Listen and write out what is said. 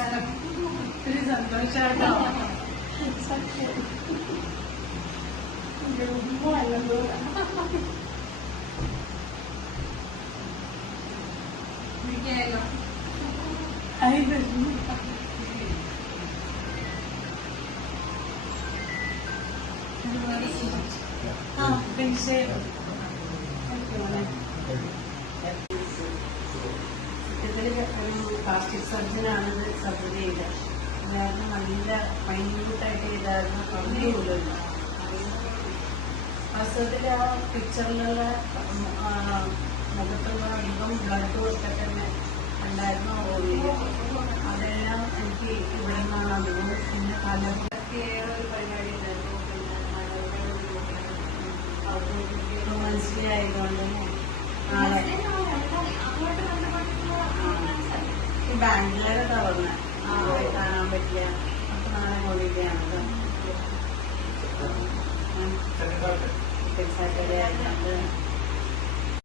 ഒത്തിരി സന്തോഷാട്ടോ. ഒരു plastic സർജനാണിത് surgery ചെയ്തത്. അതായത് നല്ല മൈന്യൂട്ടായിട്ട് ചെയ്തായിരുന്നു. കമ്മിയുള്ളൂ വാസ്തവത്തിൽ ആ പിക്ചറിലുള്ള മുഖത്തുള്ള അധികം ബ്ലഡ് ഒക്കെ തന്നെ ഉണ്ടായിരുന്നു. അതെല്ലാം എനിക്ക് ഇവിടെ നിന്നാണ് അധികം. പിന്നെ കാലത്തൊക്കെ ഒരു പരിപാടി ഉണ്ടായിരുന്നു. പിന്നെ മനസ്സിലായതുകൊണ്ട് നാളെ ബാംഗ്ലൂരൊക്കെ വന്ന് നാളെ കാണാൻ പറ്റില്ല. അപ്പൊ നാളെ ഹോളിഡേ ആണ്.